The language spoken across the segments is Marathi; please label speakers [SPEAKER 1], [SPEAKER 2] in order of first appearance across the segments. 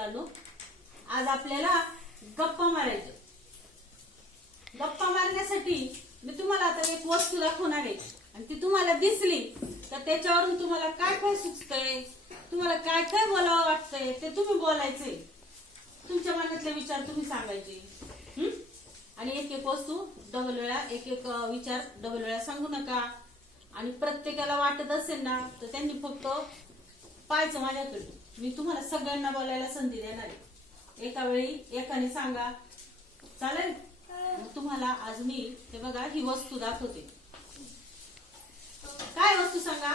[SPEAKER 1] मुलांनो आज आपल्याला गप्पा मारायचं गप्पा मारण्यासाठी मी तुम्हाला आता एक वस्तू दाखवणार आहे. आणि ती तुम्हाला दिसली तर त्याच्यावरून तुम्हाला काय काय सुचतंय तुम्हाला काय काय बोलावं वाटतंय ते तुम्ही बोलायचे. तुमच्या मनातले विचार तुम्ही सांगायचे. आणि एक एक वस्तू डबल वेळा एक एक विचार डबल वेळा सांगू नका. आणि प्रत्येकाला वाटत असेल ना तर त्यांनी फक्त पाहायचं माझ्याकडे. मी तुम्हाला सगळ्यांना बोलायला संधी देणार आहे. एका वेळी एकाने सांगा चालेल तुम्हाला आज मी हे बघा ही वस्तू दाखवते. काय वस्तू सांगा?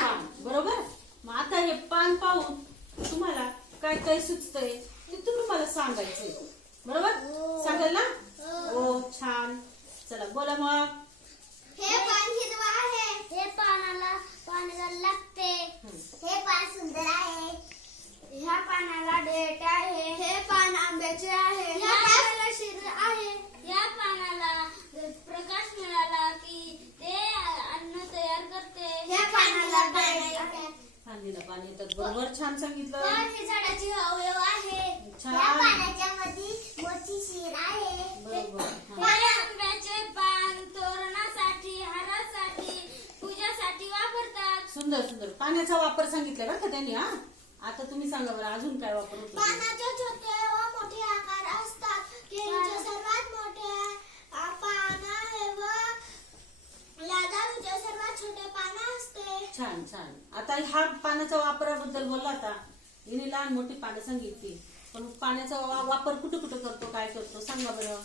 [SPEAKER 1] पान. बरोबर? मग आता हे पान पाहून तुम्हाला काय काय सुचतंय ते तुम्ही मला सांगायचंय. बरोबर? सांगाल ना? हो छान. चला बोला मग
[SPEAKER 2] हे पान हिरवं आहे हे पानाला पाण्याला लागते हे पान सुंदर आहे ह्या पानाला डेट आहे हे आहे ह्या पानाला शिर आहे. या पानाला प्रकाश मिळाला की ते अन्न तयार करते. ह्या पानाला
[SPEAKER 1] फांदीला पाणी येतात बरोबर छान सांगितलं.
[SPEAKER 2] पान हे झाडाचे अवयव आहे.
[SPEAKER 1] छान.
[SPEAKER 2] या पानाच्या मध्ये मोठी शिर आहे.
[SPEAKER 1] बरोबर हा.
[SPEAKER 2] हे आंब्याचे पान तोरणासाठी हारासाठी पूजासाठी वापरतात.
[SPEAKER 1] सुंदर सुंदर. पाण्याचा वापर सांगितला बरं का त्यांनी हा? आता तुम्ही सांगा बरं अजून काय वापर होतो ते?
[SPEAKER 2] पानाचे
[SPEAKER 1] छान छान. आता हा पाण्याच्या वापराबद्दल बोलला आता हिने लहान मोठी पानं सांगितली. पण पाण्याचा वापर कुठं कुठं करतो काय करतो? सांगा बरं.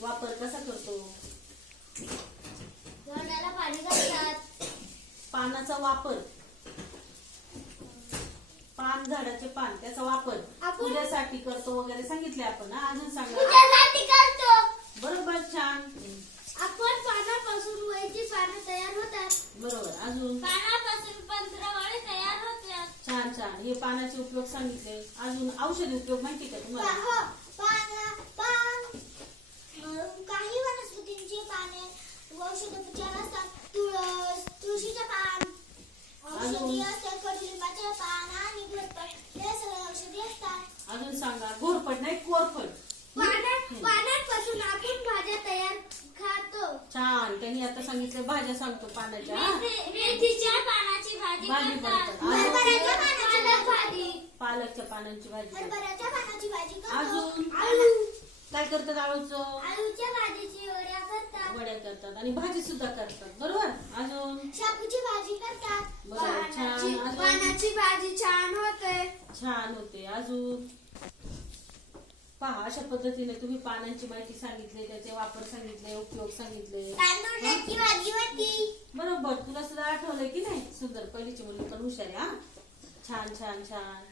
[SPEAKER 1] वापर कसा करतो?
[SPEAKER 2] झाडाला पाणी घालतात.
[SPEAKER 1] पानाचा वापर. पान झाडाचे पान त्याचा वापर.
[SPEAKER 2] आपण-
[SPEAKER 1] करतो वगैरे आपण हा अजून सांगा
[SPEAKER 2] पूजेसाठी करतो
[SPEAKER 1] बरोबर छान
[SPEAKER 2] आपण पानापासून वैची पानं तयार होतात
[SPEAKER 1] बरोबर अजून
[SPEAKER 2] पानापासून पंधरावळी तयार होतात
[SPEAKER 1] छान छान. हे पानाचे उपयोग सांगितले. अजून औषधी उपयोग माहिती का तुम्हाला?
[SPEAKER 2] हो, पान पान. अं, काही वनस्पतींची पाने औषधोपचार असतात. तुळस तुळशीचे पान औषधी? असतात. कडुलिंबाचे पान आणि हे सगळे औषधी असतात.
[SPEAKER 1] अजून सांगा. घोरपड नाही कोरपड
[SPEAKER 2] पाण्यात पाण्यापासून आपण भाज्या तयार खातो
[SPEAKER 1] छान. त्यांनी आता सांगितलं भाज्या सांगतो पाण्याच्या हा?
[SPEAKER 2] मेथीच्या पानाची भाजी
[SPEAKER 1] भाजी
[SPEAKER 2] करतात.
[SPEAKER 1] करतात.
[SPEAKER 2] हरभऱ्याच्या पानाची भाजी.
[SPEAKER 1] पालकच्या पानांची भाजी करतात.
[SPEAKER 2] हरभऱ्याच्या पानाची भाजी
[SPEAKER 1] अजून?
[SPEAKER 2] करतो
[SPEAKER 1] काय करतात आळूचं?
[SPEAKER 2] आळूच्या भाजीची वड्या करतात.
[SPEAKER 1] वड्या करतात. आणि भाजी सुद्धा करतात. बरोबर? अजून?
[SPEAKER 2] शापूची भाजी करतात.
[SPEAKER 1] बरोबर, छान.
[SPEAKER 2] पानाची
[SPEAKER 1] अजून?
[SPEAKER 2] पानाची भाजी छान होते.
[SPEAKER 1] छान होते. अजून? पहा अशा पद्धतीने तुम्ही पानांची माहिती सांगितली त्याचे वापर सांगितले उपयोग सांगितले.
[SPEAKER 2] तांदूळाची भाजी होती.
[SPEAKER 1] बरोबर तुला सुद्धा आठवलंय की नाही? सुंदर पहिलीची मुलगी पण हुशार आहे हा. छान छान छान.